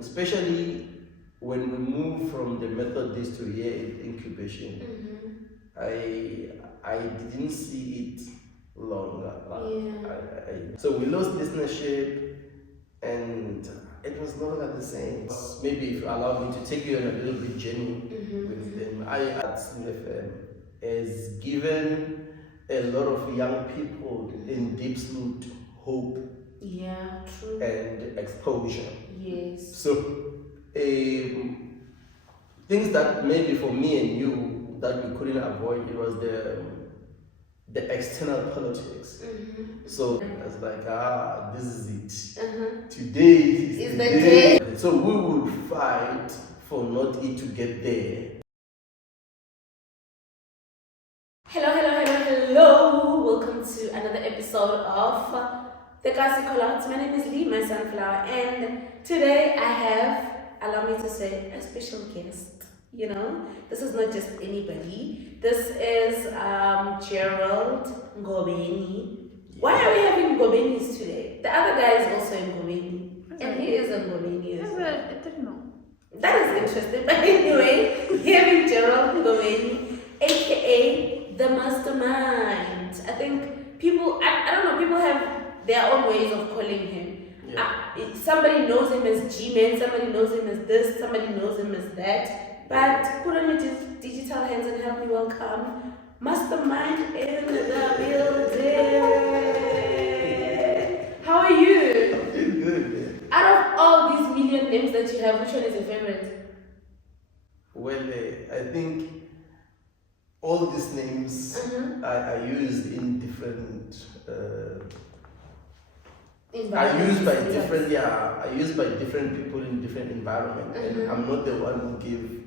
Especially when we move from the Methodist to year incubation, I didn't see it longer. So we lost listenership, and it was no longer the same. Maybe if you allow me to take you on a little bit journey with them, I at SlootFM has given a lot of young people in Deep Sloot hope. Yeah, true. And exposure. Yes. So, things that maybe for me and you that we couldn't avoid, it was the external politics. So I was like, this is it. Today is the day. So we would fight for not it to get there. Hello. Welcome to another episode of the Callouts. My name is MySunflower, and today I have, allow me to say, a special guest. You know, this is not just anybody. This is Gerald Ngoveni. Why are we having Ngovenis today? The other guy is also in Ngoveni, and he is a Ngoveni as well. I didn't know. That is interesting. But anyway, having Gerald Ngoveni, aka the Mastermind. I think people, I don't know, people have their own ways of calling him. Somebody knows him as G-Man, somebody knows him as this, somebody knows him as that. But put on your digital hands and help me welcome Mastermind in the building. How are you? I'm doing good, man. Out of all these million names that you have, which one is your favorite? Well, I think all these names are used in different. I used by different people in different environments, and I'm not the one who give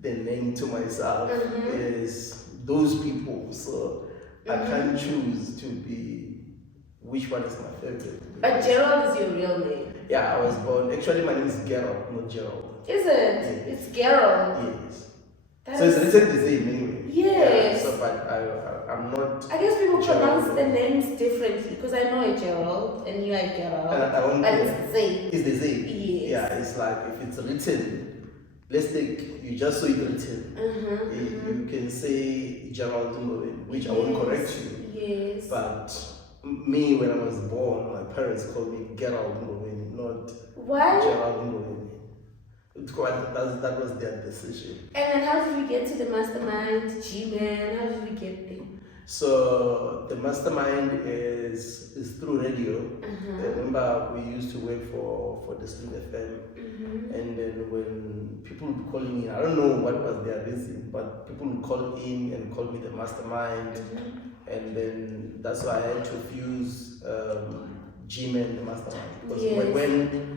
the name to myself. It's those people, so I can't choose to be which one is my favorite. But Gerald is your real name. Yeah, I was born. Actually, my name is Gerald, not Gerald. Is it? Yes. It's Gerald. Yes. So it's written the same anyway. Yes. So, but I'm not. I guess people Gerald. pronounce the names differently because I know a Gerald and you are Gerald. But it's the same. It's the same. Yes. Yeah, it's like if it's written, let's take, you just saw it written. You can say Gerald Ngoveni, which I won't correct you. Yes. But me, when I was born, my parents called me Gerald Ngoveni, not Why? Gerald Ngoveni. That was their decision. And then how did we get to the Mastermind, G-Man? How did we get there? So the Mastermind is through radio. I remember we used to work for the SlootFM, and then when people would call me, I don't know what was their reason, but people would call in and call me the Mastermind, and then that's why I had to fuse G-Man the Mastermind, because when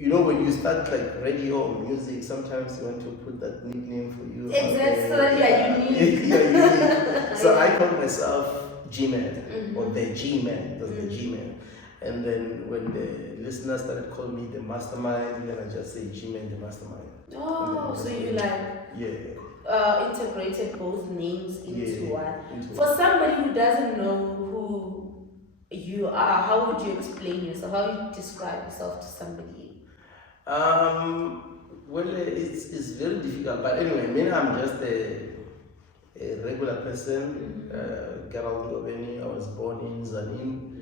when you start like radio or music, sometimes you want to put that nickname for you. Exactly, so that you are unique. So I call myself G-Man or the G-Man, the G-Man. And then when the listeners started calling me the Mastermind, then I just say G-Man the Mastermind. Oh, so you integrated both names into one. For somebody who doesn't know who you are, how would you explain yourself? How would you describe yourself to somebody? Well, it's very difficult, but anyway, I'm just a regular person. Gerald Ngoveni. I was born in Zanin,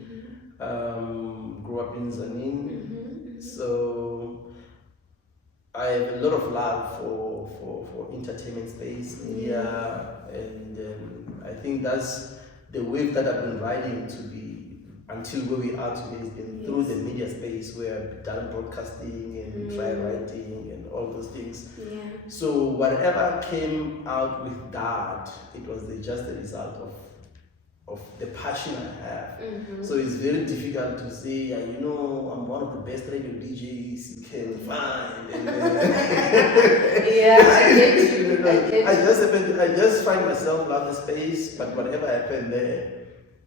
grew up in Zanin, so I have a lot of love for entertainment space, media, and I think that's the wave that I've been riding to be until where we are today has been through the media space, where I've done broadcasting and try writing and all those things. So whatever came out with that, it was just the result of the passion I have. So it's very difficult to say, I'm one of the best radio DJs you can find. And I get you. I just find myself love the space, but whatever happened there,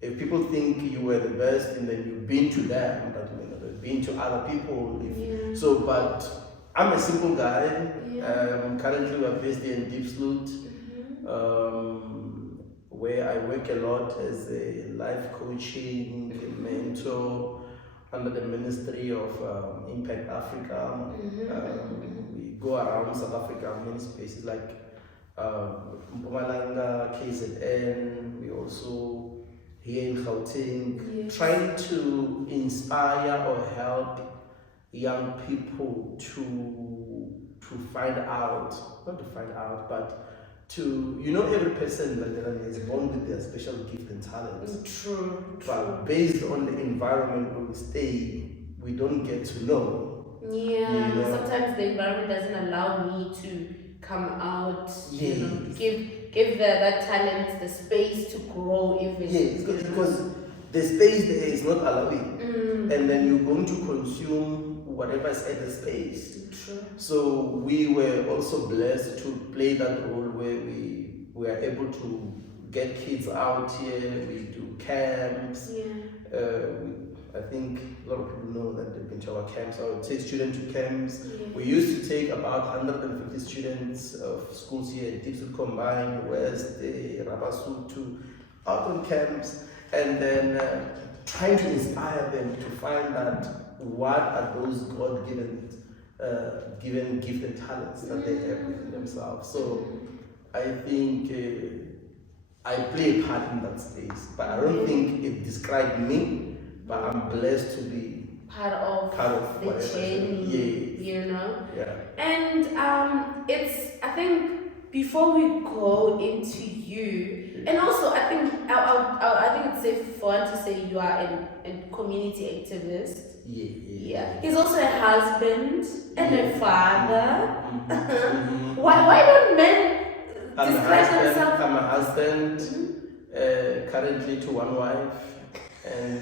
if people think you were the best and then you've been to them, but you've been to other people. But I'm a simple guy. Currently we're based in Deep Sloot, where I work a lot as a life coaching mentor. under the Ministry of Impact Africa. We go around South Africa, many spaces like Mpumalanga, KZN. We also here in Gauteng, trying to inspire or help young people to find out, not to find out, but to, every person is born with their special gift and talents. True. But based on the environment where we stay, we don't get to know. Yeah, sometimes the environment doesn't allow me to come out, give that talent the space to grow even. Yes, because the space there is not allowing. And then you're going to consume whatever is at the space. True. So we were also blessed to play that role where we were able to get kids out here. We do camps. I think a lot of people know that they've been to our camps. I would take students to camps. We used to take about 150 students of schools here at Deep Combined, West, Rabasu, to out on camps, and then trying to inspire them to find out what are those God-given given gift and talents that they have within themselves. So I think I play a part in that space, but I don't think it described me, but I'm blessed to be part of the journey, Yeah. And I think before we go into you, and also I think it's safe for one to say you are a community activist. Yeah. He's also a husband and a father. Why don't men describe themselves? I'm a husband, currently to one wife, and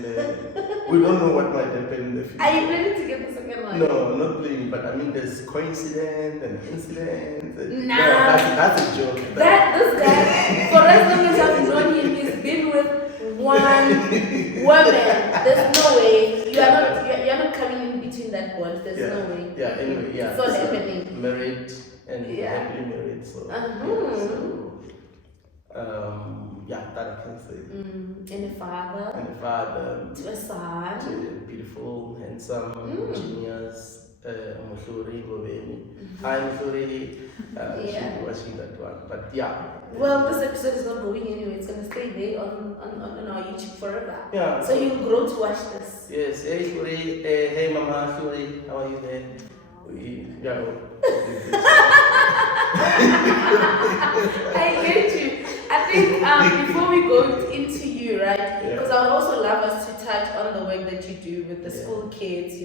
we don't know what might happen in the future. Are you planning to get the second one? No, not planning, but I mean there's coincidence and incidents. Nah. That's a joke. This guy, for as long as I've known him, he's been with one woman. There's no way. You're not coming in between that bond. There's no way. Yeah, anyway, yeah. It's all happening. Married and happily married. So, that I can say. And a father. To a son. To a beautiful, handsome, genius, Ngoveni. Hi, Ngoveni. She'll be watching that one. But well, this episode is not going anywhere. It's going to stay there on our YouTube forever. Yeah. So you'll grow to watch this. Yes. Hey, Shuri. Hey, Mama. Shuri. How are you there? I get you. I think before we go into you, right? Because I would also love us to touch on the work that you do with the school kids,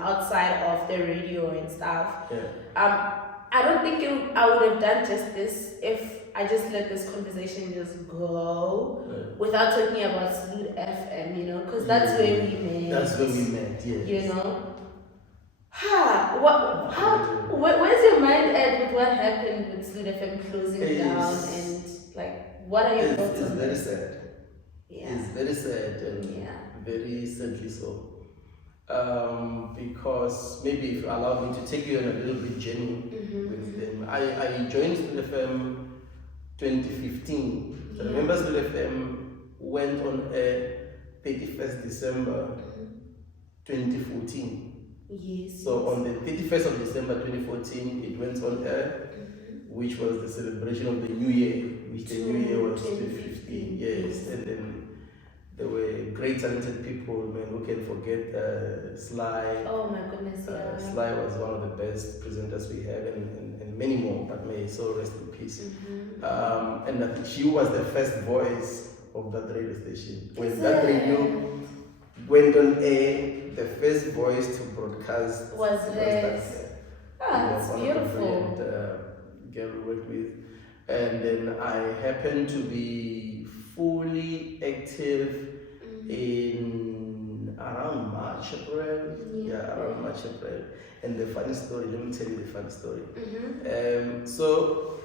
outside of the radio and stuff. I don't think I would have done just this if I just let this conversation just go without talking about SlootFM, because that's where we met. That's where we met, yes. Where's your mind at with what happened with SlootFM closing down, and what are your thoughts on that? It's very sad. It's very sad and very sadly so. Because maybe if you allow me to take you on a little bit journey with them. I joined SlootFM 2015. I remember SlootFM went on air 31st December 2014. Yes. So on the 31st of December 2014, it went on air, which was the celebration of the New Year, which the New Year was 2015. Yes, and then there were great talented people, man, who can forget Sly. Oh my goodness, Sly was one of the best presenters we had, and many more, but may so rest in peace. And I think she was the first voice of that radio station. When that radio went on air, the first voice to broadcast was her. It's beautiful. Gerald worked with, and then I happened to be fully active in around March, April. Around March, April. And the funny story, let me tell you the funny story. So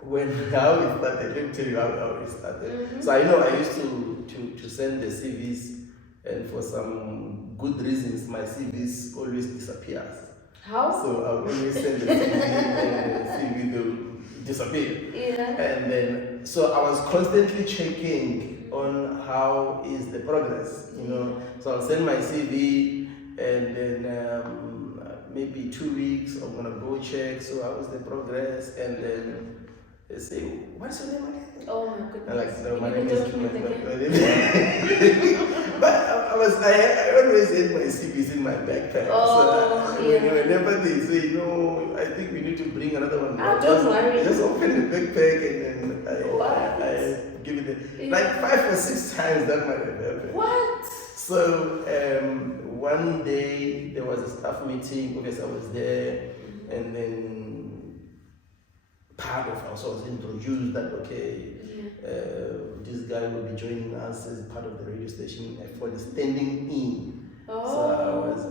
when how it started, let me tell you how it started. So I know I used to send the CVs, and for some good reasons, my CVs always disappears. How? So I will always send the CV and the CV will disappear. Yeah. And then, so I was constantly checking on how is the progress, you know. So I'll send my CV, and then maybe 2 weeks I'm gonna go check. So how is the progress, and then they say, what's your name again? Oh my goodness. I'm like, no, my You name need is to document again. But I always had my CVs in my backpack. Oh, so yeah. whenever they say, no, I think we need to bring another one. Ah, don't worry. Just open the backpack and then I give it like 5 or 6 times that might have happened. What? So one day there was a staff meeting because I was there, and then part of us was introduced that this guy will be joining us as part of the radio station for the standing in. Oh. So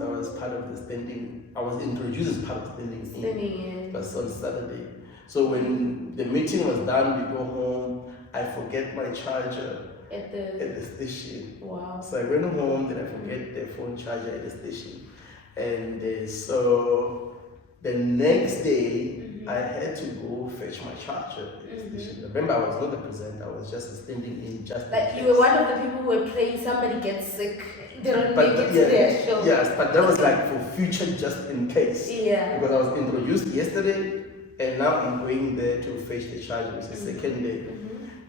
I was part of the standing. I was introduced as part of standing in. That's on Saturday. So when the meeting was done, we go home. I forget my charger at the station. Wow. So I went home, then I forget the phone charger at the station, and so the next day I had to go fetch my charger at the station. Remember, I was not the presenter; I was just standing in. Just like you were one of the people who were praying somebody gets sick. They don't make it to their show. Yes, but that was like for future, just in case. Yeah. Because I was introduced yesterday, and now I'm going there to fetch the charger. It's the second day.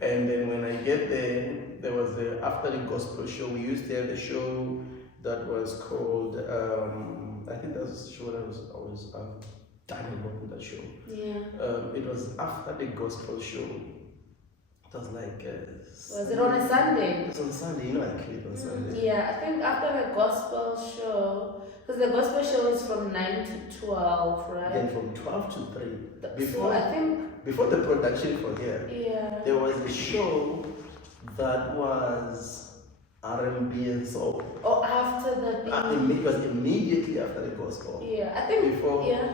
And then when I get there was after the gospel show, we used to have a show that was called, I think that's the show that I was done about that show. Yeah. It was after the gospel show. It was like... was it on a Sunday? It was on Sunday, you know I clicked on Sunday. Yeah, I think after the gospel show, because the gospel show is from 9 to 12, right? Then from 12 to 3. So I think... Before the production for here, there was a show that was R&B and soul. Oh, after the... it was immediately after the gospel. Yeah, I think...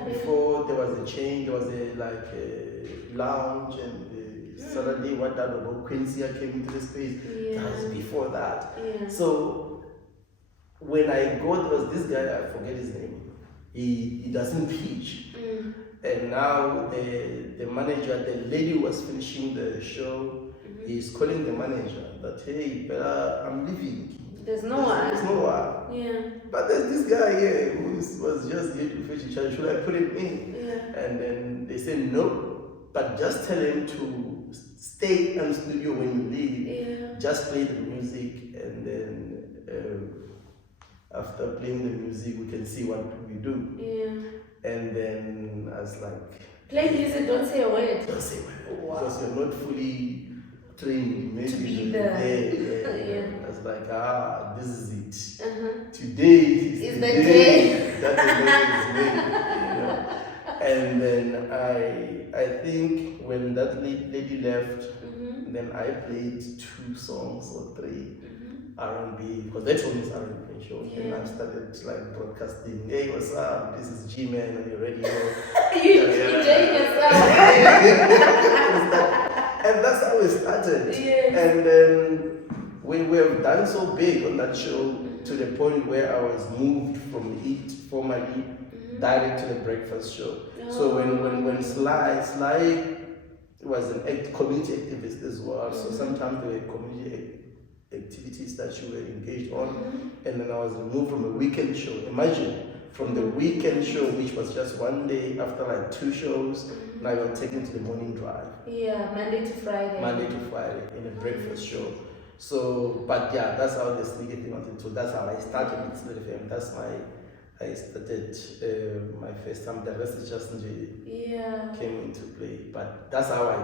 Before there was a change, there was a lounge, and suddenly what that about Quincy came into the space. That was before that. So when I go, there was this guy, I forget his name. He doesn't preach. And now the manager, the lady who was finishing the show, is calling the manager that, hey, I'm leaving. There's no one. There's no one. Yeah. But there's this guy here who was just here to fetch each other. Should I put him in? Yeah. And then they said no, but just tell him to stay in the studio when you leave. Yeah. Just play the music, and then after playing the music, we can see what we do. Yeah. And then I was like, play music, don't say a word. Don't say a word. Wow. Because you're not fully trained. Maybe to be there. Yeah. I was like, this is it. Today is the day. That the day is made. You know? And then I think when that lady left, then I played 2 songs or 3 R&B, because that's when it's R&B show. And I started like broadcasting, hey, what's up? This is G-Man on your radio. You enjoying yourself. And that's how it started. Yes. And then we have done so big on that show to the point where I was moved from it formally direct to the breakfast show. So when Sly was an community activist as well, so sometimes there were community activities that you were engaged on, and then I was removed from a weekend show. Imagine, from the weekend show, which was just one day after like 2 shows, now you're taken to the morning drive. Yeah, Monday to Friday. Monday to Friday in a breakfast show. So, but yeah, that's how the sneaker thing wanted. So that's how I started with SlootFM. That's I started my first time. The rest is just came into play. But that's how I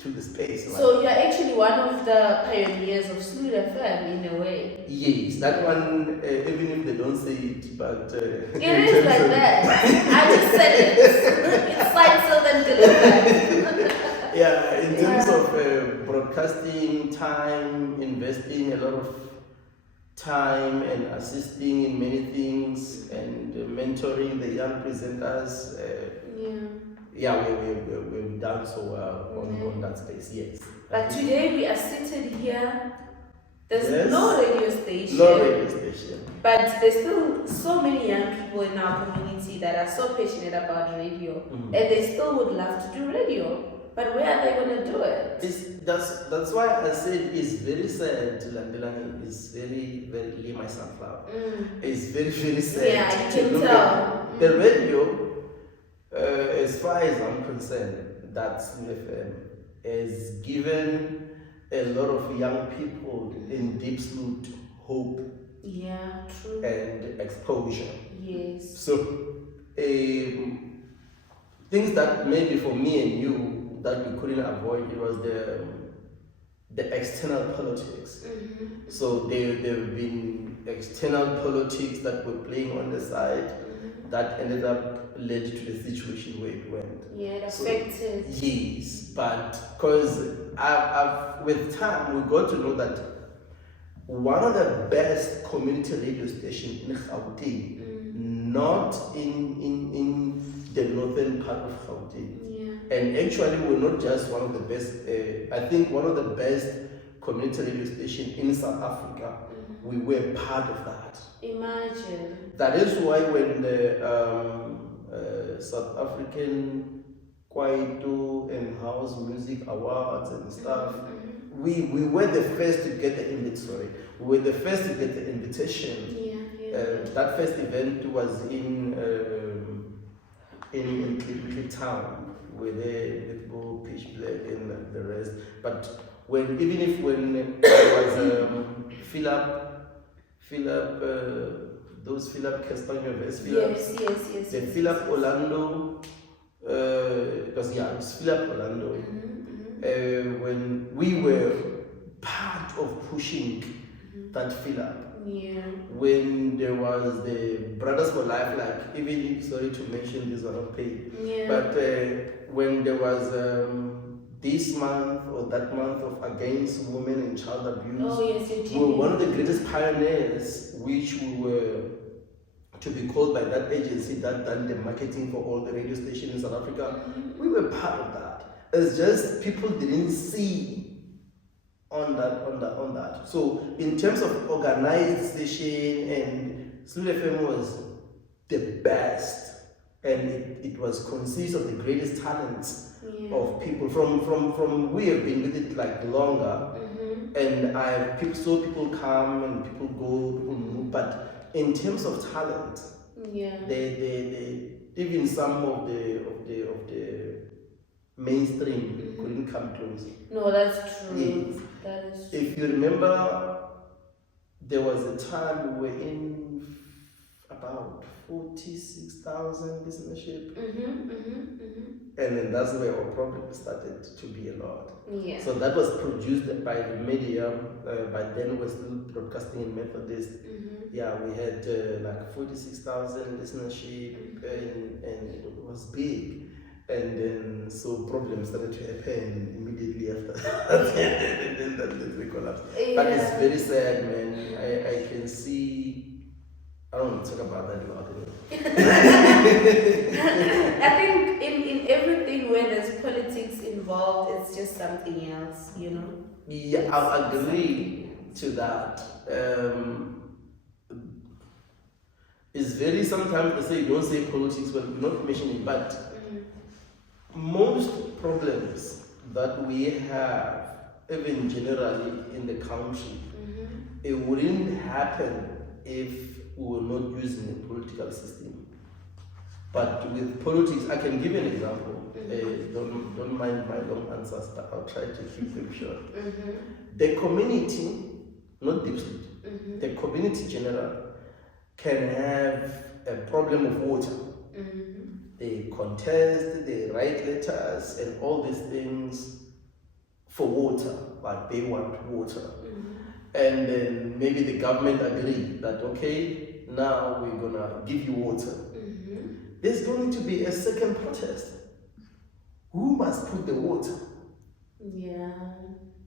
took the space. So you're actually one of the pioneers of SlootFM in a way. Yes, that one, even if they don't say it, but it is like that. I just said it. It's like so then delivered. Yeah, in terms of broadcasting time, investing a lot of time and assisting in many things and mentoring the young presenters. We've done so well on that space, yes. But today we are seated here. There's no radio station. No radio station. But there's still so many young people in our community that are so passionate about radio, and they still would love to do radio. But where are they going to do it? That's why I said it's very sad to Landelani. It's very, very MySunflower. It's very, very sad. Yeah, you to can look tell. at the radio, as far as I'm concerned, that SlootFM has given a lot of young people in Deep Sloot hope. Yeah, true. And exposure. Yes. So, things that maybe for me and you that we couldn't avoid, it was the external politics. So there have been external politics that were playing on the side that ended up led to the situation where it went. Yeah, it affected. So, yes, but because I've with time we got to know that one of the best community radio stations in Gauteng, not in the northern part of Gauteng. Yeah. And actually we're not just one of the best, I think one of the best community radio stations in South Africa. We were part of that. Imagine. That is why when the South African Kwaito and House Music Awards and stuff, we were the first to get the invitation. We were the first to get the invitation. That first event was in Cape Town, where they people Pitch Black and the rest. But when there was Philip, those Philip Castaño, yes. The Philip Orlando, it was Philip Orlando. When we were part of pushing that Philip. Yeah. When there was the Brothers for Life, like even sorry to mention this are not paid. Yeah. But when there was this month or that month of against women and child abuse, we were one of the greatest pioneers, which we were to be called by that agency that done the marketing for all the radio stations in South Africa. We were part of that. It's just people didn't see on that. So in terms of organized station, and SlootFM was the best, and it was consists of the greatest talents of people from we have been with it like longer, and saw people come and people go, people move, but in terms of talent, they even some of the mainstream couldn't come close. No, that's true. Yes. That is true. If you remember, there was a time we were in about 46,000 listenership. And then that's where our problem started to be a lot. Yeah. So that was produced by the media. By then we're still broadcasting in Methodist. Yeah, we had like 46,000 listenership, and it was big. And then so problems started to happen immediately after that. And then that we collapsed. Yeah. But it's very sad, man. I can see. I don't want to talk about that a lot. I think in everything where there's politics involved, it's just something else, you know? Yeah, I agree to that. It's very, sometimes they say don't say politics, but we're not mentioning it, but most problems that we have, even generally in the country, it wouldn't happen if we were not using a political system. But with politics, I can give you an example. Don't mind my long answers, but I'll try to keep them short. The community, not Deep Sloot, the community general can have a problem of water. They contest, they write letters and all these things for water, like they want water. And then maybe the government agree that, okay, now we're gonna give you water. There's going to be a second protest. Who must put the water? Yeah.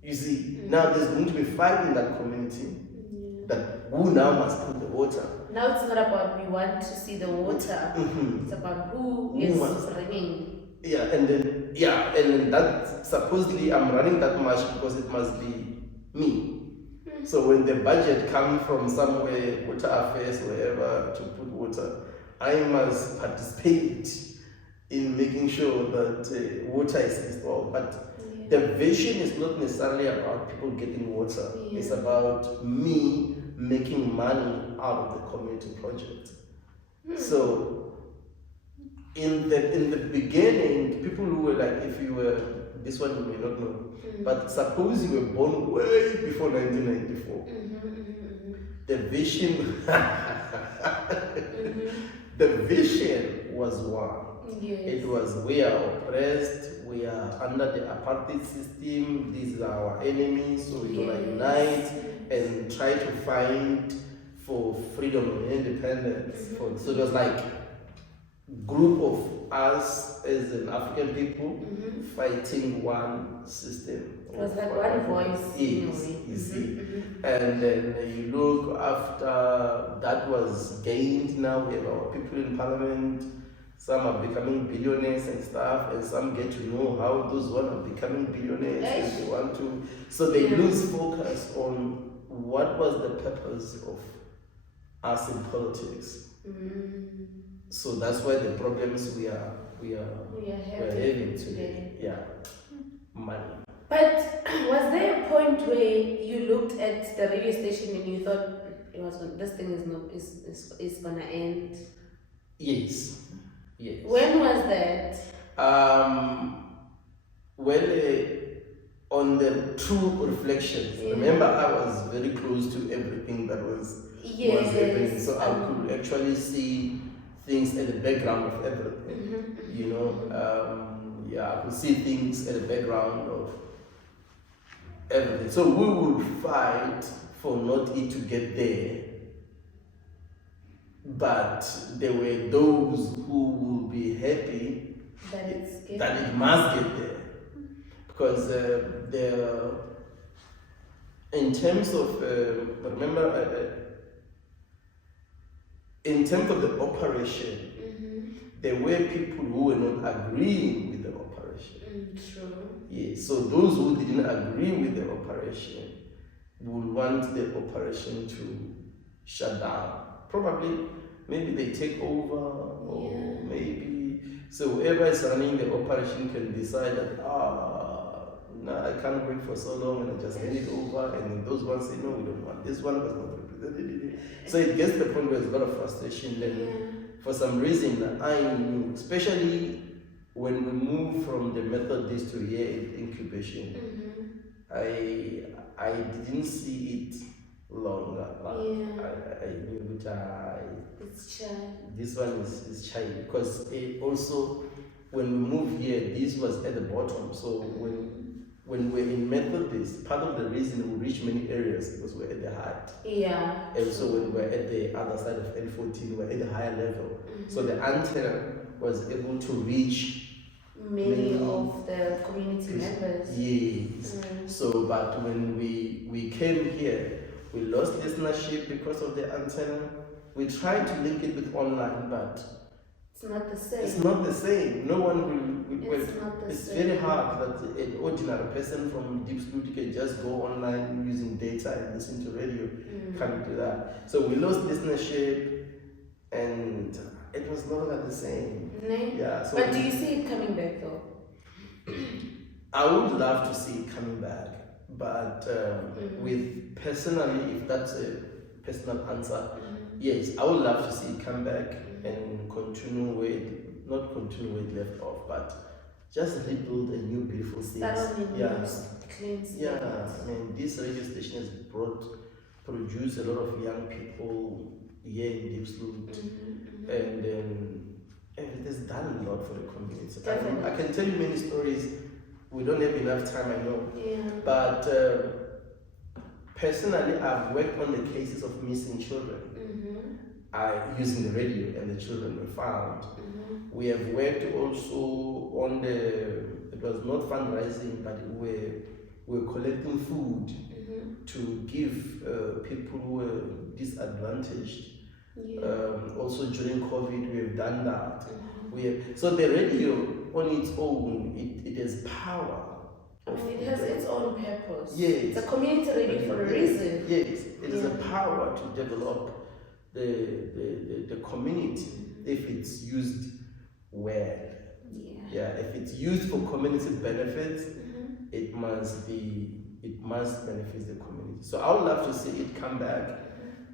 You see, now there's going to be fight in that community that who now must put the water. Now it's not about we want to see the water. It's about who is running. And then that supposedly I'm running that much because it must be me. So when the budget comes from somewhere, water affairs, wherever, to put water, I must participate in making sure that water is installed. But the vision is not necessarily about people getting water. It's about me making money out of the community project. So in the beginning, people who were like, if you were, this one you may not know, but suppose you were born way before 1994, the vision, the vision was one. It was, we are oppressed, we are under the apartheid system, these are our enemies, so we're gonna unite and try to fight for freedom and independence. So it was like group of us as an African people fighting one system. It was like one voice. Yes, you see. And then you look after that was gained, now we have our people in parliament. Some are becoming billionaires and stuff, and some get to know how those one are becoming billionaires and they want to. So they lose focus on what was the purpose of us in politics. So that's why the problems we are having today. Yeah, money. But was there a point where you looked at the radio station and you thought this thing is gonna end? Yes. Yes. When was that? On the true reflections. Remember, I was very close to everything that was happening, so I could actually see things at the background of everything. You know, I could see things at the background of everything. So we would fight for not it to get there. But there were those who will be happy that it must get there. Because in terms of, in terms of the operation, there were people who were not agreeing with the operation. True. Yes, so those who didn't agree with the operation would want the operation to shut down. Probably, maybe they take over, or maybe, so whoever is running the operation can decide that, no, I can't wait for so long and I just hand it over, and then those ones say, no, we don't want this one was not represented. So it gets to the point where there's a lot of frustration. Then for some reason, I knew, especially when we moved from the Methodist to here incubation, I didn't see it longer. I knew that it's shy. This one is shy because also when we moved here, this was at the bottom. So when we're in Methodist, part of the reason we reach many areas because we're at the height. Yeah. And so when we're at the other side of N14, we're at the higher level. So the antenna was able to reach many of the community members. Yes. So, but when we came here, we lost listenership because of the antenna. We tried to link it with online, but it's not the same. It's not the same. No one will. It's not the it's same. very hard that an ordinary person from Deep Sloot can just go online using data and listen to radio. Can't do that. So we lost listenership, and it was no longer the same. Yeah. So but do you see it coming back though? I would love to see it coming back, but with personally, if that's a personal answer, yes, I would love to see it come back and continue with, not continue with left off, but just rebuild a new beautiful thing. Yeah, I mean, this radio station has produced a lot of young people here in Deep Sloot, and it has done a lot for the community. I can tell you many stories. We don't have enough time, I know. But personally, I've worked on the cases of missing children. Using the radio, and the children were found. We have worked also on it was not fundraising, but we were collecting food to give people who were disadvantaged. Also during COVID, we have done that. So the radio on its own, it has power. It has its own purpose. Yes. It's a community radio for a reason. Yes, it is a power to develop the community if it's used well. Yeah, if it's used for community benefits, it must benefit the community. So I would love to see it come back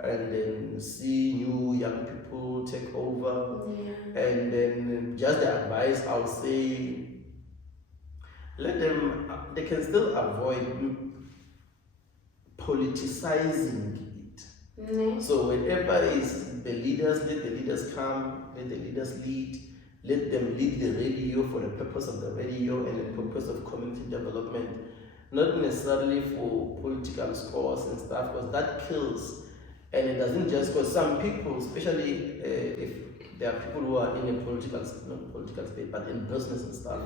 and then see new young people take over. And then just the advice I would say, they can still avoid politicizing it. So whenever is the leaders, let the leaders come, let the leaders lead. Let them lead the radio for the purpose of the radio and the purpose of community development, not necessarily for political scores and stuff, because that kills. And it doesn't just, because some people, especially if there are people who are in a not political state, but in business and stuff,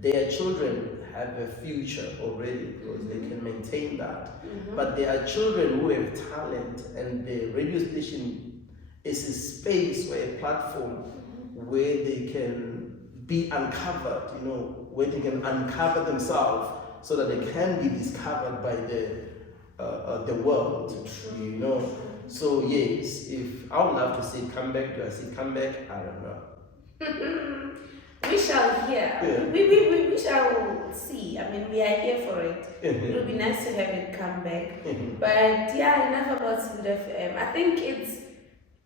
their children have a future already because they can maintain that. But there are children who have talent, and the radio station is a space or a platform where they can be uncovered, where they can uncover themselves so that they can be discovered by the world, So yes, if I would love to see it come back, do I see it come back? I don't know. We shall hear. Yeah. We shall see. I mean, we are here for it. It would be nice to have it come back. But yeah, enough about SlootFM. I think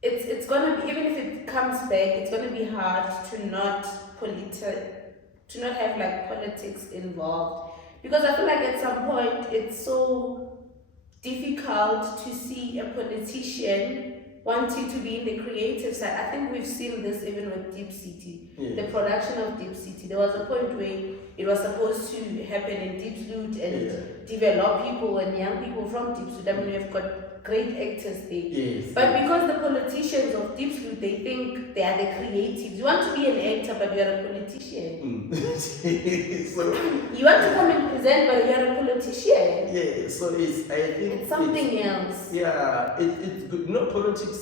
it's gonna be, even if it comes back, it's gonna be hard to not have like politics involved, because I feel like at some point it's so difficult to see a politician wanting to be in the creative side. I think we've seen this even with Deep City, the production of Deep City. There was a point where it was supposed to happen in Deep Sloot and develop people and young people from Deep Sloot. I mean, we've got great actors there. But because the politicians of Deep Sloot, they think they are the creatives. You want to be an actor, but you are a politician. So, you want to come and present, but you are a politician. Yeah, so I think it's something else. Yeah, it's good. Politics,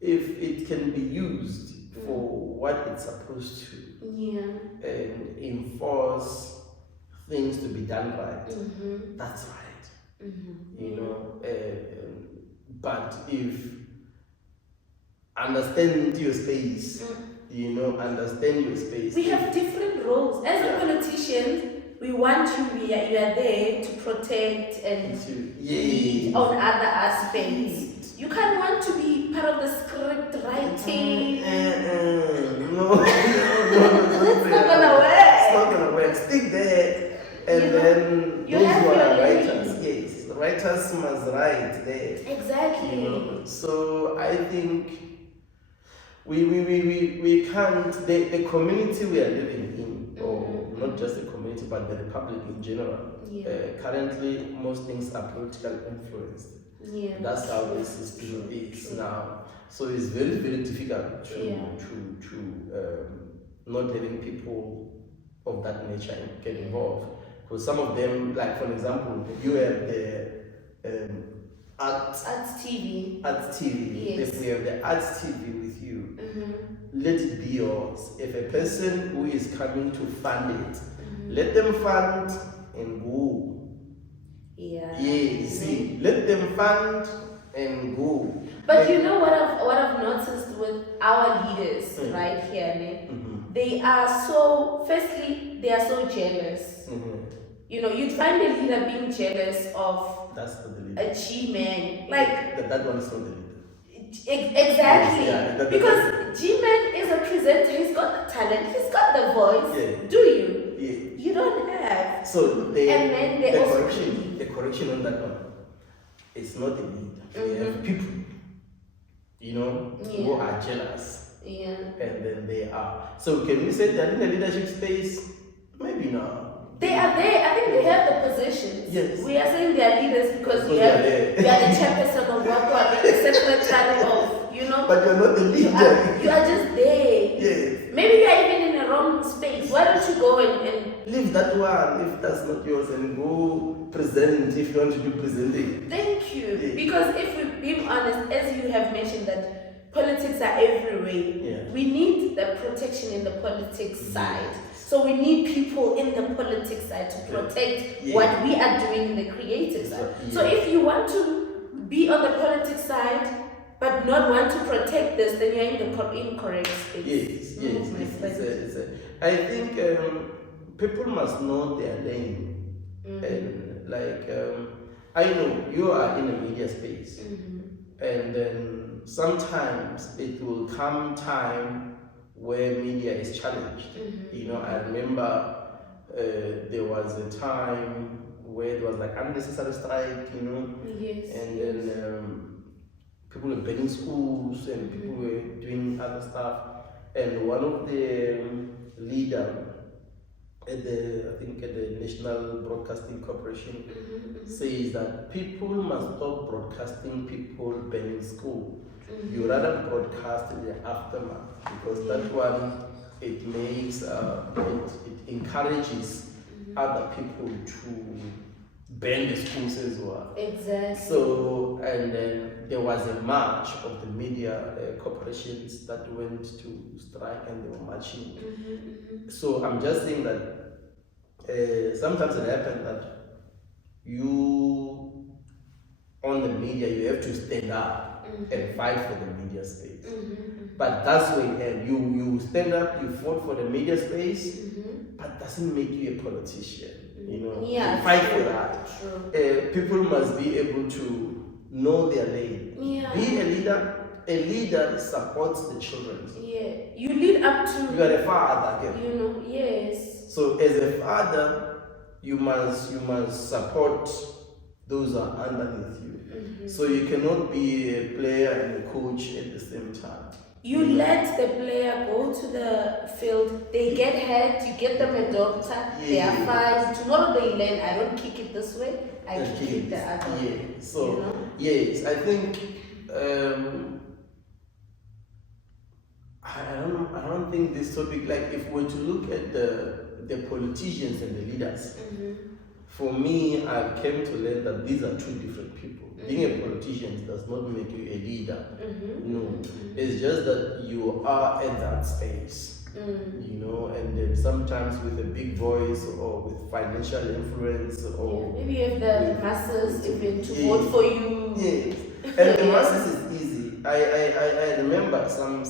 if it can be used for what it's supposed to, and enforce things to be done right, that's right. But if understand your space, understand your space. We have different roles. As a politician, we want you are there to protect and lead on other aspects. You can't want to be part of the script writing. No, it's not gonna work. It's not gonna work. Stick there, and then those who are writers, writers must write there. Exactly. So I think we can't. The community we are living in, or not just the community, but the republic in general. Currently, most things are political influenced. That's how the system is now. So it's very, very difficult to not having people of that nature get involved. Because some of them, like for example, you have the Arts TV. Yes. If we have the Arts TV with you, let it be yours. If a person who is coming to fund it, let them fund and go. Let them fund and go. But you know what I've noticed with our leaders right here, they are so, firstly, they are so jealous. You'd find a leader being jealous of a G-man. Like that one is not the leader. Exactly. Because G-man is a presenter, he's got the talent, he's got the voice. Do you? You don't have. So the correction on that one, it's not the leader. We have people, who are jealous. And then they are. So can we say they're in the leadership space? Maybe not. They are there. I think they have the positions. Yes. We are saying they are leaders because you are the chairperson of what the secretary of, But you're not the leader. You are just there. Yes. Maybe you are even in the wrong space. Why don't you go and leave that one if that's not yours and go present if you want to do presenting. Thank you. Yeah. Because if we're being honest, as you have mentioned that politics are everywhere, we need the protection in the politics side. So we need people in the politics side to protect what we are doing in the creative side. So if you want to be on the politics side, but not want to protect this, then you're in the incorrect space. Yes. My friend. I think people must know their lane. And like, I know you are in a media space, and then sometimes it will come time where media is challenged. You know, I remember there was a time where there was like unnecessary strike, you know, and then people were banning schools and people were doing other stuff, and one of the leader at the National Broadcasting Corporation says that people must stop broadcasting people banning school. You rather broadcast in the aftermath, because that one, it makes it encourages other people to ban the schools as well. Exactly. So, and then there was a march of the media corporations that went to strike, and they were marching. So I'm just saying that sometimes it happens that you, on the media, you have to stand up and fight for the media space. But that's when you stand up, you fought for the media space, but doesn't make you a politician. You know, Yeah, you fight true, for that. True. People must be able to know their lane. Yeah. Be a leader. A leader supports the children. Yeah. You lead up to. You are a father again. You know. Yes. So as a father, you must support those who are underneath you. So you cannot be a player and a coach at the same time. You let the player go to the field, they get hurt, you get them a doctor, they are fine. Tomorrow they learn, I don't kick it this way, I kick it the other way. So, you know? yes, I think, I don't think this topic, like if we're to look at the politicians and the leaders, for me, I've came to learn that these are two different people. Being a politician does not make you a leader. No, it's just that you are in that space. You know, and then sometimes with a big voice or with financial influence, or maybe you have the masses even to vote for you. Yes, and the masses is easy. I remember some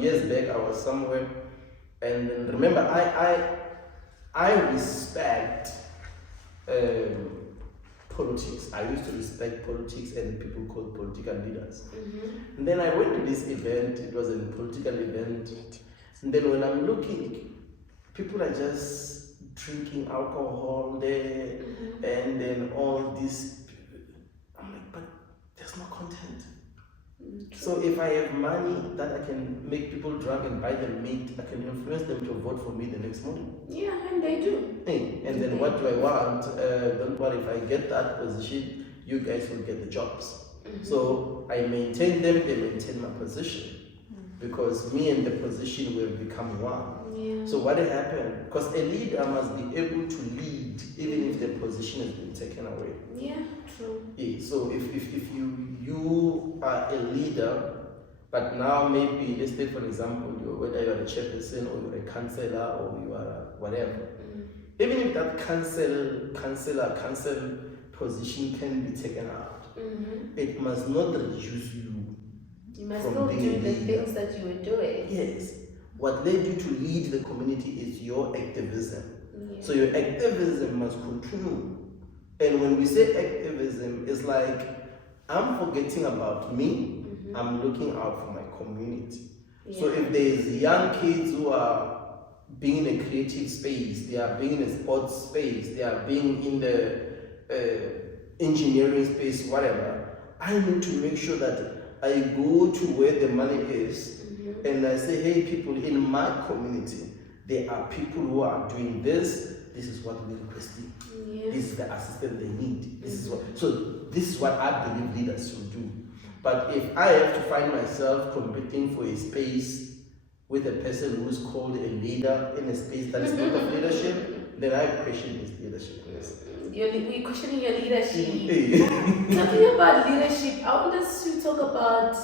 years back I was somewhere, and remember I respect politics. I used to respect politics and people called political leaders. And then I went to this event, it was a political event. And then when I'm looking, people are just drinking alcohol there, and then all this. I'm like, but there's no content. So if I have money that I can make people drunk and buy them meat, I can influence them to vote for me the next morning. Yeah, and they do. And then what do I want? Don't worry, if I get that position, you guys will get the jobs. So I maintain them, they maintain my position. Because me and the position will become one. Yeah. So what happened? Because a leader must be able to lead even if the position has been taken away. Yeah, true. Yeah, so if you are a leader, but now maybe, let's take for example, whether you are a chairperson or you're a councillor or you are whatever, even if that councillor position can be taken out, it must not reduce you. You must not do the things that you were doing. Yes. What led you to lead the community is your activism. Yeah. So your activism must continue. And when we say activism, it's like I'm forgetting about me, I'm looking out for my community. Yeah. So if there's young kids who are being in a creative space, they are being in a sports space, they are being in the engineering space, whatever, I need to make sure that I go to where the money is and I say, hey people, in my community, there are people who are doing this is what we're requesting. Yeah. This is the assistance they need. This is what I believe leaders should do. But if I have to find myself competing for a space with a person who's called a leader in a space that is not of leadership, then I question his leadership. We're questioning your leadership. Talking about leadership, I want us to talk about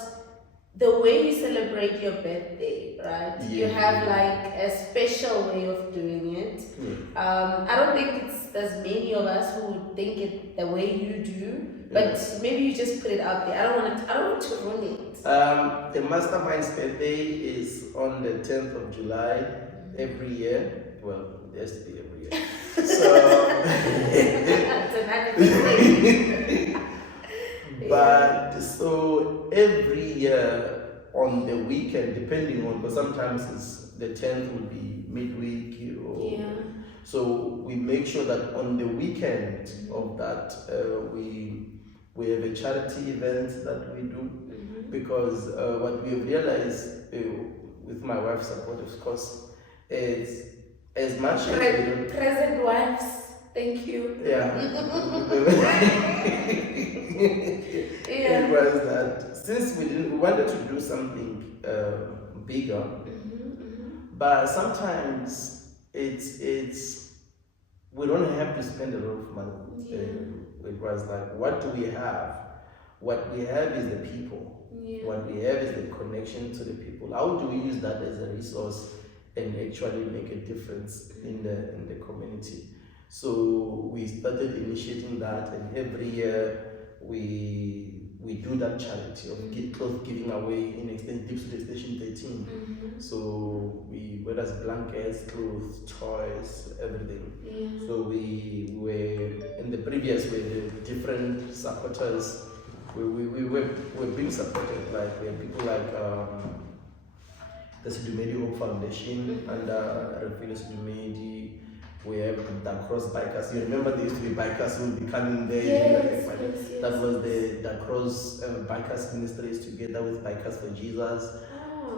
the way you celebrate your birthday. right? Yeah. You have like a special way of doing it. Yeah. I don't think there's many of us who would think it the way you do, but maybe you just put it out there. I don't want to ruin it. The Mastermind's birthday is on the 10th of July every year. Well, it has to be every year. So, That's another thing. but so every year on the weekend, depending on, but sometimes it's the 10th will be midweek, so we make sure that on the weekend of that we have a charity event that we do, because what we have realized with my wife's support, of course, is as much as present wives, thank you. It was that since we wanted to do something bigger, but sometimes it's we don't have to spend a lot of money. It was like, what do we have? What we have is the people. What we have is the connection to the people. How do we use that as a resource and actually make a difference in the community? So we started initiating that, and every year we do that charity of clothes giving away in extended Deep Studio Station 13. So whether it's blankets, clothes, toys, everything. So we were in the previous way, the different supporters. We're being supported, like we have people like the Sudumedi Hope Foundation and Refila Sudumedi. We have the Cross Bikers. You remember there used to be bikers who would be coming there. Yes. That was the Cross Bikers Ministries together with Bikers for Jesus.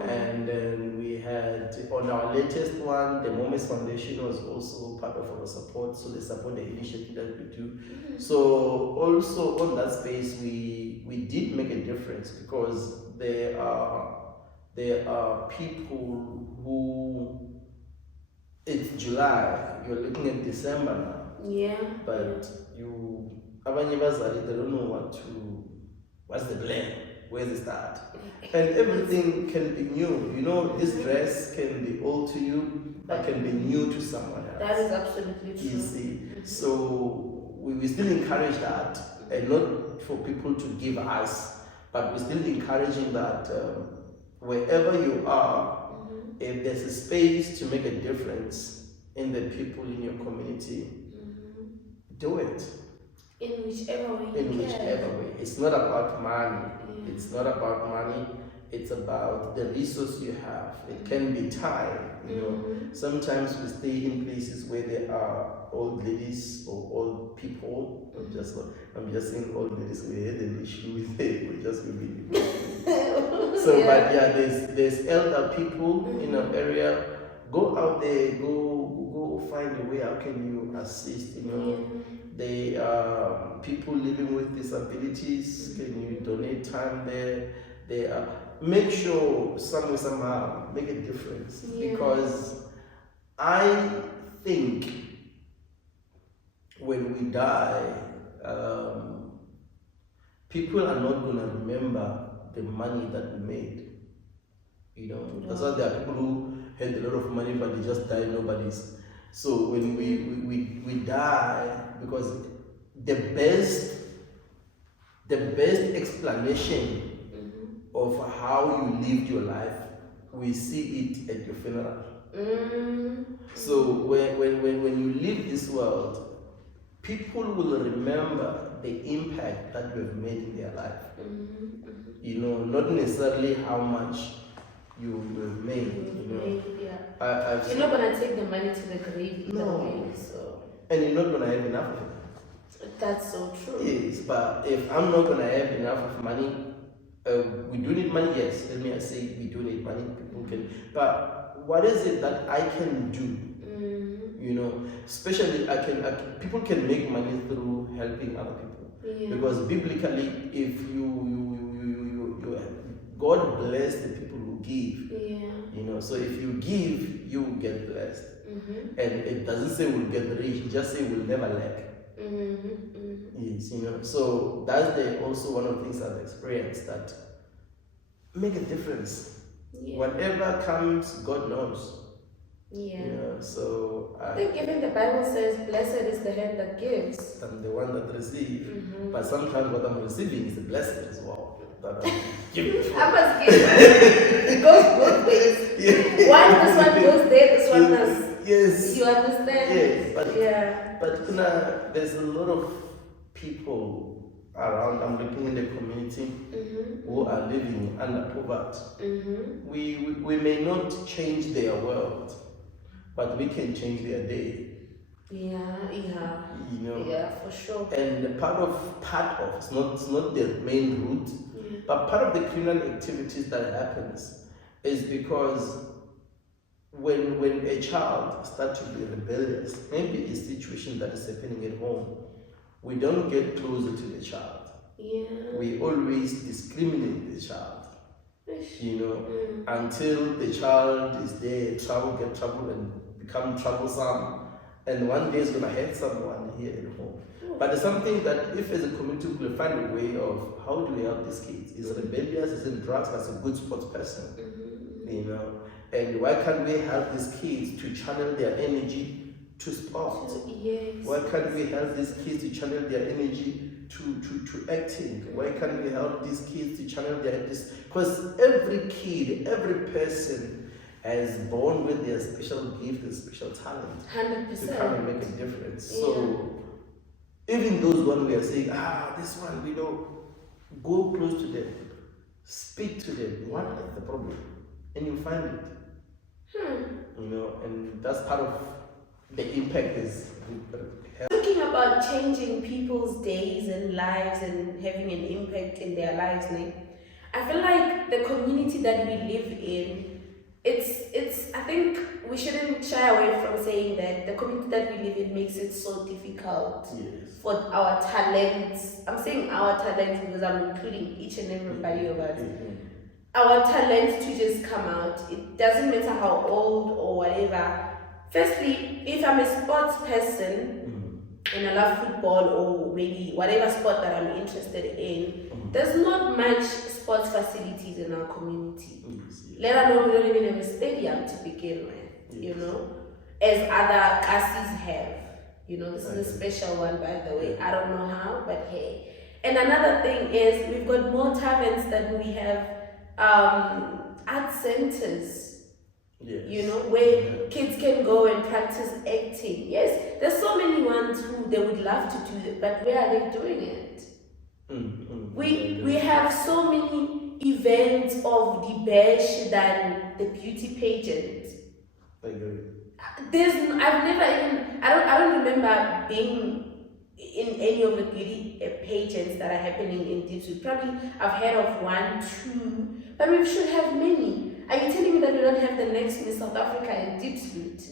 And then we had, on our latest one, the Momes Foundation was also part of our support. So they support the initiative that we do. So also on that space, we did make a difference, because there are people who, it's July, you're looking at December now. But abanye bazali, they don't know what's the plan, where's the start. And everything can be new. You know, this dress can be old to you, but can be new to someone else. That is absolutely true. You see, so we still encourage that, and not for people to give us, but we're still encouraging that wherever you are, if there's a space to make a difference in the people in your community, do it. In whichever way. It's not about money. It's not about money. It's about the resource you have. It can be time. You know, sometimes we stay in places where there are old ladies or old people. I'm just saying old ladies. We had an issue with it. We just women. So, but there's elder people in our area. Go out there. Go find a way. How can you assist? You know. They are people living with disabilities. Can you donate time there? They are, make sure somehow make a difference, because I think when we die, people are not going to remember the money that we made. You know, that's why there are people who had a lot of money but they just died. Nobody's. So when we die, because the best explanation of how you lived your life, we see it at your funeral. So when you leave this world, people will remember the impact that you have made in their life. You know, not necessarily how much you have made. You're not gonna take the money to the grave either way, so. And you're not gonna have enough of it. That's so true. Yes, but if I'm not gonna have enough of money, we do need money. Yes, let me say we do need money. People can, but what is it that I can do? You know, especially people can make money through helping other people. Because biblically, if you God bless the people who give. You know, so if you give, you will get blessed. And it doesn't say we'll get rich, it just say we'll never lack. Yes, you know. So that's also one of the things I've experienced, that make a difference. Yeah. Whatever comes, God knows. Yeah. You know, so I think even the Bible says, "Blessed is the hand that gives." I'm the one that receives, Mm-hmm. but sometimes what I'm receiving is a blessing as well. That I'm giving. I must give. It goes both ways. Yeah. This one goes there, this one must. Yes. You understand? Yes, but yeah. But there's a lot of people around. I'm looking in the community who are living under poverty. We may not change their world, but we can change their day. Yeah. You know. Yeah, for sure. And part of it's not the main route, but part of the criminal activities that happens is because when a child starts to be rebellious, maybe a situation that is happening at home, we don't get closer to the child. Yeah. We always discriminate the child, you know, until the child is there, trouble and become troublesome, and one day is gonna hurt someone here at home. But it's something that if as a community we will find a way of how do we help these kids? Is rebellious, is in drugs, but a good sports person, you know. And why can't we help these kids to channel their energy to sport? Yes. Why can't we help these kids to channel their energy to acting? Why can't we help these kids to channel their energy? Because every kid, every person is born with their special gift and special talent 100%. to come and make a difference. So even those one we are saying, this one we know, go close to them, speak to them. What is the problem? And you find it. You know, and that's part of the impact is talking about changing people's days and lives and having an impact in their lives. I feel like the community that we live in, it's I think we shouldn't shy away from saying that the community that we live in makes it so difficult for our talents. I'm saying our talents because I'm including each and everybody of us. Our talent to just come out. It doesn't matter how old or whatever. Firstly, if I'm a sports person and I love football or maybe whatever sport that I'm interested in, there's not much sports facilities in our community. Let alone we don't even have a stadium to begin with, you know, as other classes have. You know, this is a special one, by the way. I don't know how, but hey. And another thing is we've got more taverns than we have art centers, you know, where kids can go and practice acting. Yes, there's so many ones who they would love to do it, but where are they doing it? We have so many events of the bash than the beauty pageant. I agree. I don't remember being in any of the beauty pageants that are happening in Deepsloot. Probably I've heard of 1, 2, but we should have many. Are you telling me that we don't have the next Miss South Africa in Deepsloot?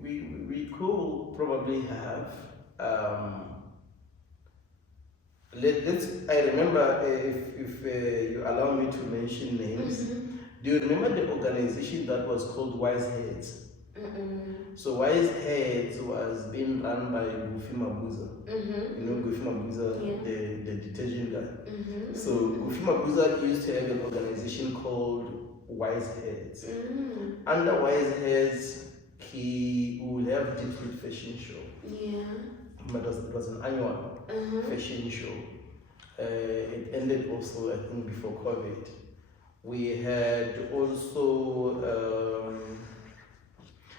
We could probably have. I remember if you allow me to mention names. Do you remember the organization that was called Wise Heads? So Wise Heads was being run by Goofy Mabuza. You know Goofy Mabuza, the detergent guy. So Goofy Mabuza used to have an organization called Wise Heads. Under Wise Heads, he would have different fashion show. But it was an annual fashion show. It ended also, I think, before COVID. We had also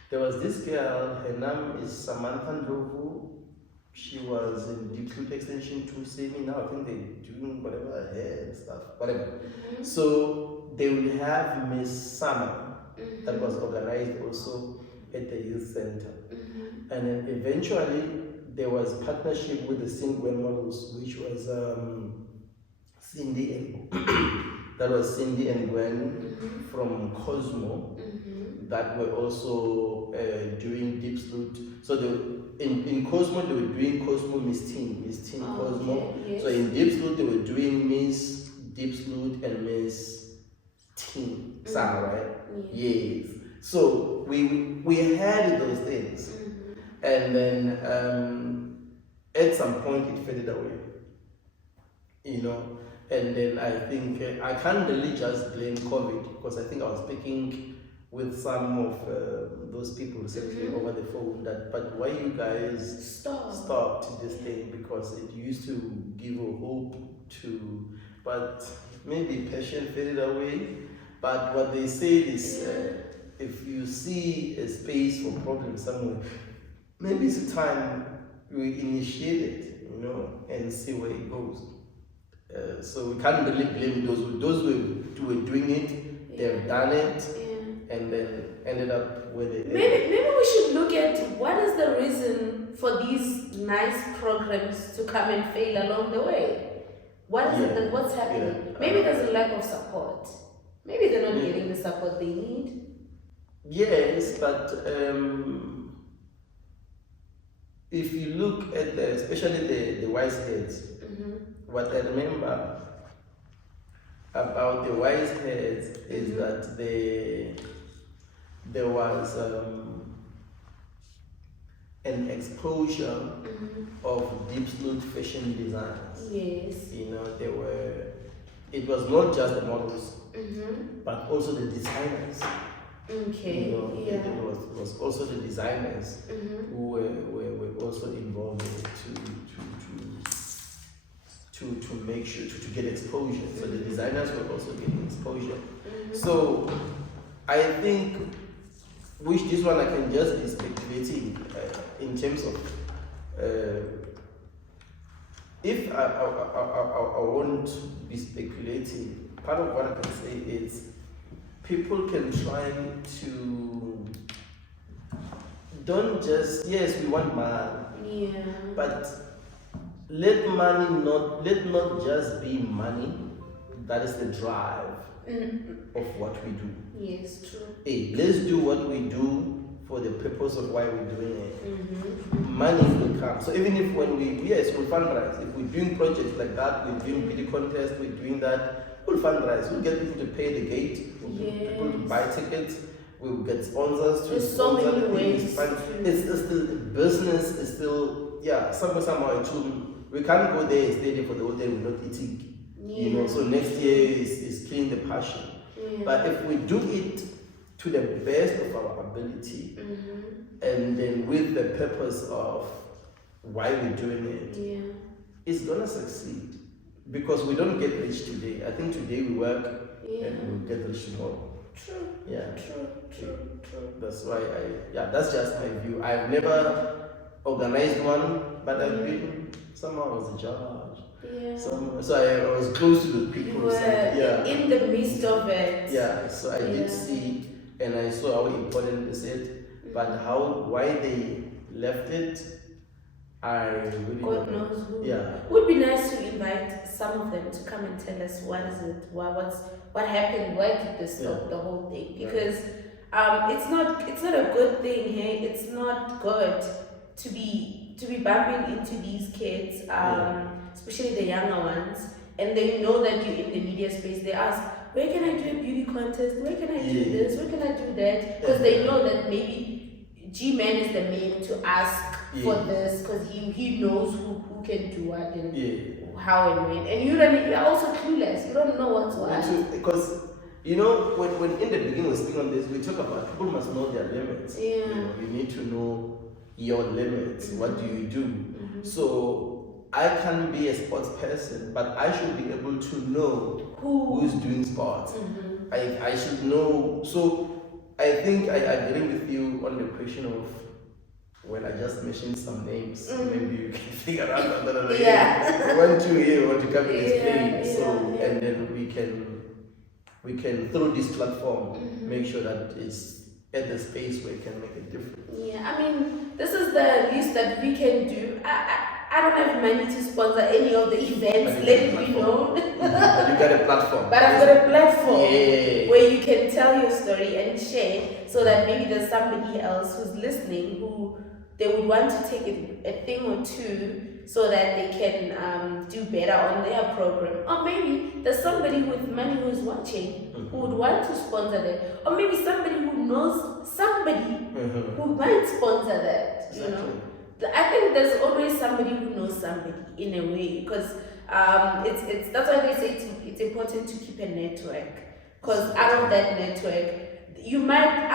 there was this girl, her name is Samantha Ndlovu. She was in Deepsloot Extension 2 Semi. Now I think they're doing whatever hair and stuff, whatever. So they will have Miss Summer that was organized also at the youth center. And then eventually there was partnership with the Ngoveni models, which was Cindy and Gwen from Cosmo that were also doing Deepsloot. So in Cosmo they were doing Cosmo Miss Teen Cosmo. So in Deepsloot they were doing Miss Deepsloot and Miss Teen Summer, right? Yes. So we had those things, and then at some point it faded away. You know, And then I think I can't really just blame COVID, because I think I was speaking with some of those people recently over the phone that, but why you guys stopped this thing, because it used to give a hope to, but maybe passion faded away. But what they say is if you see a space for problem somewhere, maybe it's a time we initiate it, and see where it goes. So we can't really blame those who were doing it. They've done it, and then ended up where they. Maybe we should look at what is the reason for these nice programs to come and fail along the way. What is it? What's happening? Maybe there's a lack of support. Maybe they're not getting the support they need. Yes, but if you look at especially the wise heads, what I remember about the wise heads is that there was an exposure of deep sloot fashion designs. Yes. It was not just the models, but also the designers. Okay. It was also the designers who were also involved in it to make sure to get exposure. So the designers were also getting exposure. So I think, which this one I can just be speculating in terms of if I won't be speculating, part of what I can say is people can try to don't just, yes, we want money, but let not just be money that is the drive of what we do. Yes, true. Hey, let's do what we do for the purpose of why we're doing it. Money will come. So even if we'll fundraise. If we're doing projects like that, we're doing beauty contests, we're doing that, we'll fundraise. We'll get people to pay the gate, we'll get people to buy tickets, we'll get sponsors to There's so many ways. It's still, business is still, somehow it's true. We can't go there and stay there for the whole day, we're not eating. So next year is killing the passion. But if we do it to the best of our ability, and then with the purpose of why we're doing it, it's gonna succeed. Because we don't get rich today. I think today we work and we'll get rich tomorrow. True. Yeah. True. That's why that's just my view. I've never organized one, but I've been somehow as a judge. So I was close to the people. You were in the midst of it. Yeah, so I did see and I saw how important it is, but why they left it, I really God knows who. Yeah. It would be nice to invite some of them to come and tell us what is it, what happened, why did they stop the whole thing? Because it's not a good thing, hey. It's not good to be bumping into these kids, especially the younger ones, and they know that you're in the media space. They ask, where can I do a beauty contest? Where can I do this? Where can I do that? Because they know that maybe G-Man is the man to ask for this, because he knows who can do what and how and when. And you're also clueless. You don't know what's what. Because when in the beginning we speak on this, we talk about people must know their limits. You need to know your limits. What do you do? So I can be a sports person, but I should be able to know who's doing sports. I should know. So I think I agree with you on the question of when I just mentioned some names. Maybe you can figure out another name. Want to come and explain. And then we can through this platform make sure that it's at the space where it can make a difference. I mean, this is the least that we can do. I don't have money to sponsor any of the events, let it be known. But you got a platform. But I've got a platform where you can tell your story and share, so that maybe there's somebody else who's listening who they would want to take a thing or two so that they can do better on their program. Or maybe there's somebody with money who's watching who would want to sponsor that. Or maybe somebody who knows somebody who might sponsor that, I think there's always somebody who knows somebody in a way, because it's that's why they say it's important to keep a network, because out of that network, you might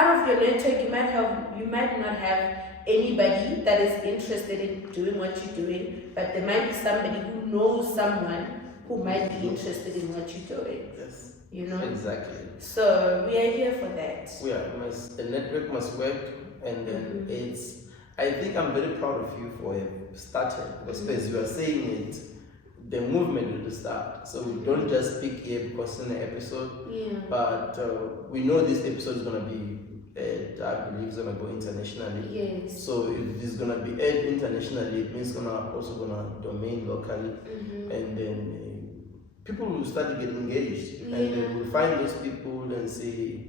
not have anybody that is interested in doing what you're doing, but there might be somebody who knows someone who might be interested in what you're doing. Yes. You know? Exactly. So we are here for that. The network must work, and then I think I'm very proud of you for starting, because as you are saying it, the movement will start. So we don't just speak here because in the episode, but we know this episode is gonna be I believe it's gonna go internationally. Yes. So if it's gonna be aired internationally, it means also gonna domain locally, and then people will start to get engaged, and then we'll find those people and say,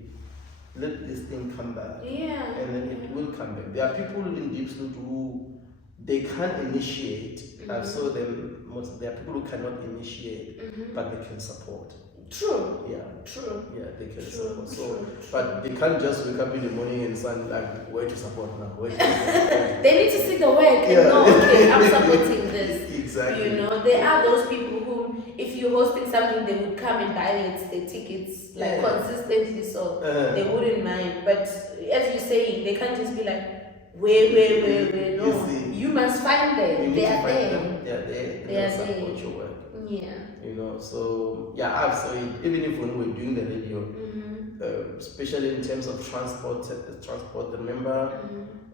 let this thing come back. Yeah. And then it will come back. There are people in Deep Sloot who they can't initiate. I saw them. There are people who cannot initiate, but they can support. True. Yeah. True. Yeah, they can True. support. So, True. but they can't just wake up in the morning and say like, where to support now? Where to They need to see the work and know, okay, I'm supporting this. Exactly. You know, there are those people who, if you're hosting something, they would come and buy the tickets like consistently, so they wouldn't mind. But as you're saying, they can't just be like, where. No, you must find them. They are there. They are there. They are support there. your work. Yeah. You know, so I've seen it, even if when we're doing the radio, especially in terms of transport, remember,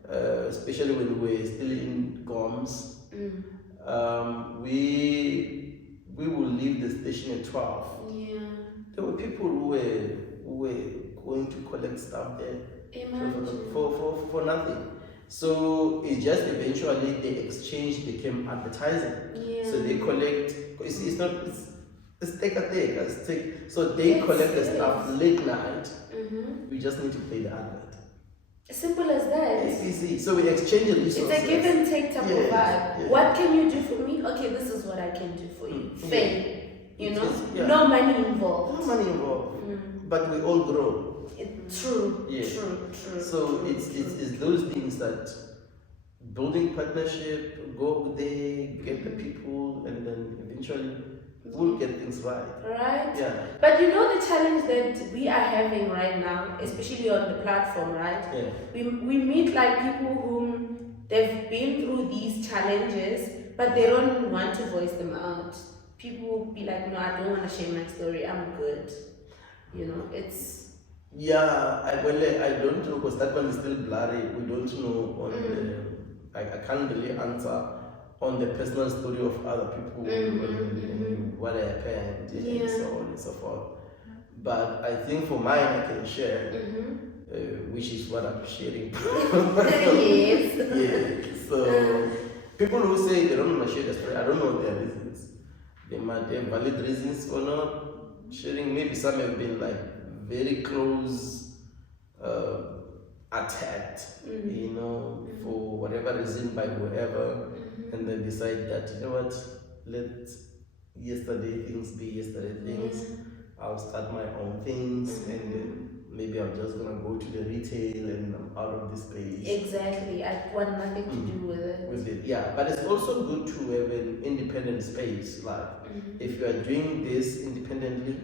especially when we're still in GOMS, we will leave the station at 12. Yeah. There were people who were going to collect stuff there for nothing. So it just eventually the exchange became advertising. Yeah. So they collect. It's take. So they collect the stuff late night. We just need to pay the advert. Simple as that. It's easy. So we exchange the resources. It's a give and take type of vibe. Yeah. What can you do for me? Okay, this is what I can do for you. Fair. You know, no money involved. No money involved. But we all grow. True. Yeah. True. So it's those things that building partnership, go there, get the people, and then eventually we'll get things right. Right? Yeah. But you know the challenge that we are having right now, especially on the platform, right? Yeah. We meet like people whom they've been through these challenges, but they don't want to voice them out. People will be like, no, I don't want to share my story, I'm good. You know, it's... Yeah, I don't know, because that one is still blurry. We don't know on I can't really answer on the personal story of other people and what happened and so on and so forth. But I think for mine I can share, which is what I'm sharing. Yes. Yeah. So people who say they don't want to share the story, I don't know their reasons. They might have valid reasons for not sharing. Maybe some have been like very close, attacked, you know, for whatever reason by whoever, and then decide that, you know what, let yesterday things be yesterday things. I'll start my own things, and then maybe I'm just gonna go to the retail and I'm out of this space. Exactly, I want nothing to do with it. Yeah, but it's also good to have an independent space. Like, if you are doing this independently,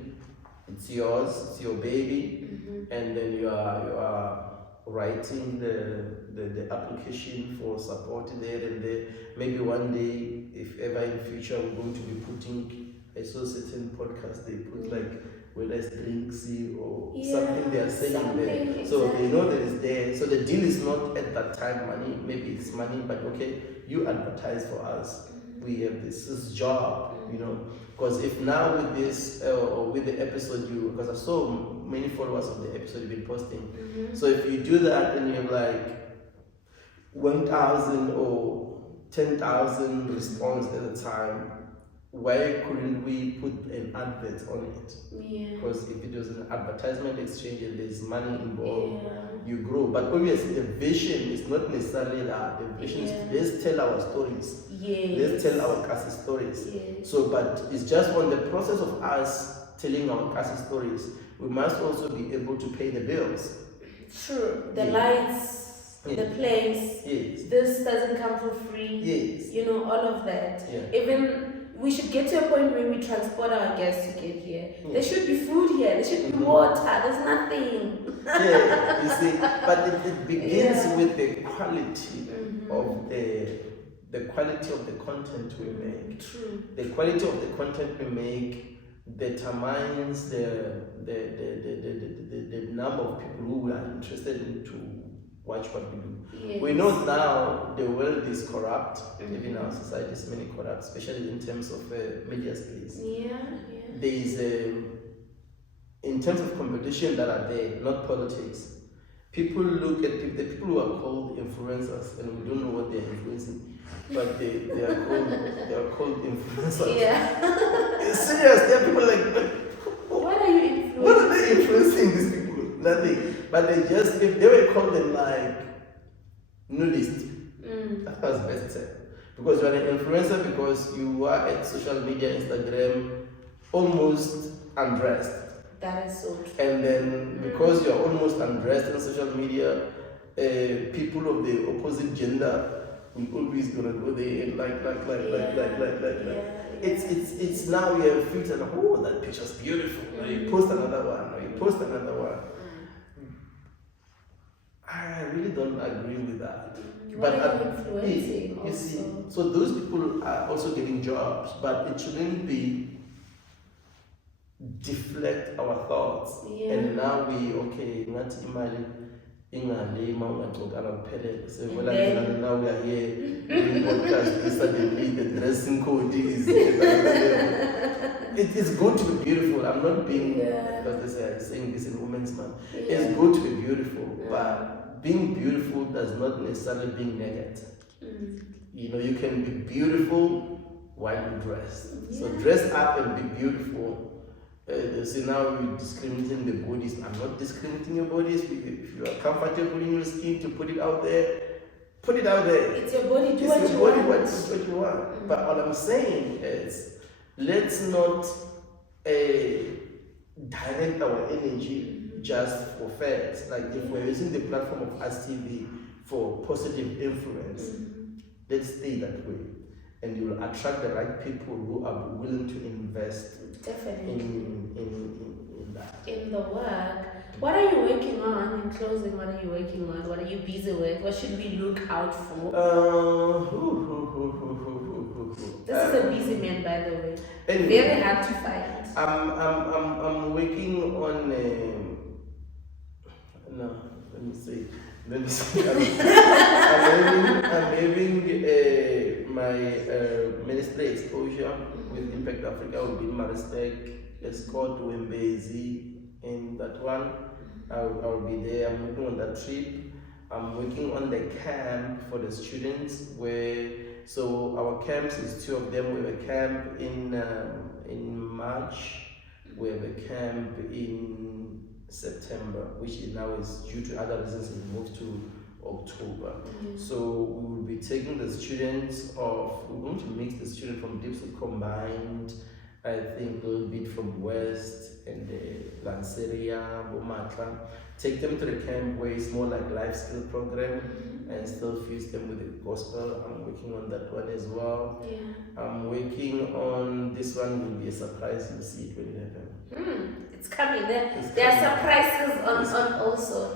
it's yours, it's your baby, and then you are writing the application for support there and there. Maybe one day, if ever in future we're going to be putting, I saw certain podcasts, they put like whether it's drinksy or something they are selling there. Exactly. So they know that it's there. So the deal is not at that time money, maybe it's money, but okay, you advertise for us. We have this job, you know. Because if now with this or with the episode because I saw many followers of the episode you've been posting. So if you do that and you have like 1,000 or 10,000 response at a time, why couldn't we put an advert on it? Because if it was an advertisement exchange and there's money involved, you grow. But obviously the vision is not necessarily that. The vision is let's tell our stories. Let's tell our Kasi stories. So, but it's just on the process of us telling our Kasi stories, we must also be able to pay the bills. True. The lights, the place, this doesn't come for free. You know, all of that. Even we should get to a point where we transport our guests to get here. There should be food here. There should be water. There's nothing. Yeah, you see, but it begins with the quality of the quality of the content we make. True. The quality of the content we make determines the number of people who are interested in to watch what we do. Yes. We know now the world is corrupt, even our society is many corrupt, especially in terms of media space. Yeah. There is in terms of competition that are there, not politics. People look at the people who are called influencers, and we don't know what they're influencing, but they are called influencers. Yeah. It's serious. There are people like, What are you influencing? what are they influencing these people? Nothing. But they just, if they were called them like nudist, that was best said. Because you are an influencer because you are at social media, Instagram, almost undressed. That is so true. And then because you are almost undressed on social media, people of the opposite gender will always gonna go there and like. It's now we have filtered. Oh, that picture's beautiful. Now you post another one. Or you post another one. I really don't agree with that. What are you influencing you see, also? so those people are also getting jobs, but it shouldn't be deflect our thoughts. Yeah. And now we not imali ingalima ungaqokana kuphelele. So now we are here doing podcast. Suddenly the dressing code is it's good to be beautiful. I'm not being because they say I'm saying this in Women's Month. It's good to be beautiful, but being beautiful does not necessarily be negative. You know, you can be beautiful while you dress. So dress up and be beautiful. They say now you're discriminating the bodies. I'm not discriminating your bodies. If you are comfortable in your skin to put it out there, put it out there. It's your body. Do it's what your you body. want. What you want. But what I'm saying is, let's not direct our energy just for facts. Like if we're using the platform of Us TV for positive influence, let's stay that way. And you will attract the right people who are willing to invest in that. In the work. What are you working on? In closing, what are you working on? What are you busy with? What should we look out for? This is a busy man, by the way. Anyway, very hard to find. I'm working on no, let me see. I'm having my ministry exposure with Impact Africa will be in Maritzburg. It's called Wembezi, and that one I'll be there. I'm working on that trip. I'm working on the camp for the students so our camps is 2 of them. We have a camp in March. We have a camp in September, which now is due to other reasons it moved to October. So we will be taking the students we're going to mix the students from Dipsy combined, I think a little bit from West and the Lanseria, Bomatra. Take them to the camp where it's more like life skill program and still fuse them with the gospel. I'm working on that one as well. I'm working on this one, will be a surprise, you'll see it when it happens. It's coming. There are surprises on also.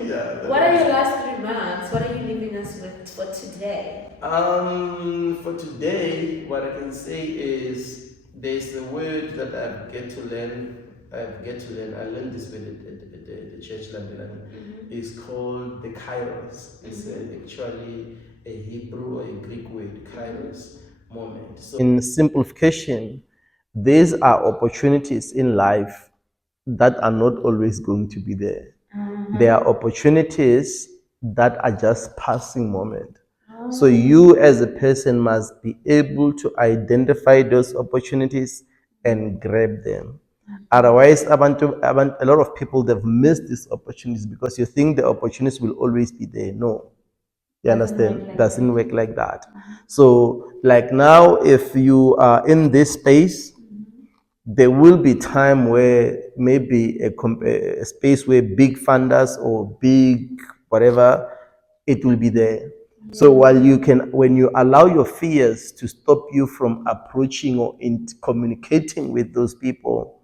What are your last remarks? What are you leaving us with for today? For today, what I can say is there's a word that I get to learn. I learned this word at the church Landelani. It's called the kairos. It's actually a Hebrew or a Greek word, kairos moment. So in simplification, these are opportunities in life that are not always going to be there. There are opportunities that are just passing moment. So you as a person must be able to identify those opportunities and grab them. Otherwise, a lot of people, they've missed these opportunities because you think the opportunities will always be there. No. You understand? Doesn't work like that. So like now, if you are in this space, there will be time where maybe a space where big funders or big whatever, it will be there. So while you can, when you allow your fears to stop you from approaching or in communicating with those people,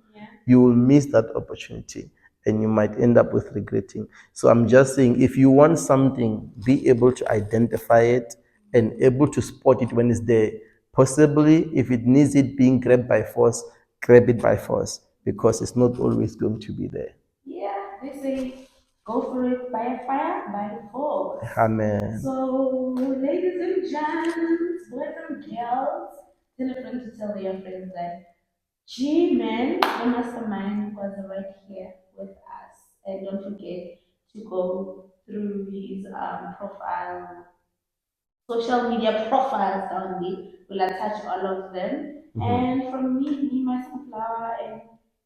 you will miss that opportunity and you might end up with regretting. So I'm just saying, if you want something, be able to identify it and able to spot it when it's there. Possibly, if it needs it being grabbed by force, grab it by force because it's not always going to be there. Yeah, they say go for it by fire, by force. Amen. So, ladies and gents, boys and girls, tell a friend to tell your friends that G-Man, the mastermind, was right here with us. And don't forget to go through his profile, social media profiles down there. We'll attach all of them. And from me, MySunflower, and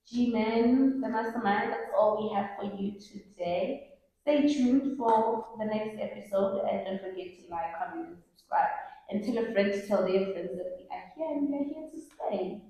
G-Man, the mastermind, that's all we have for you today. Stay tuned for the next episode and don't forget to like, comment, and subscribe. And tell a friend to tell their friends that we are here and we are here to stay.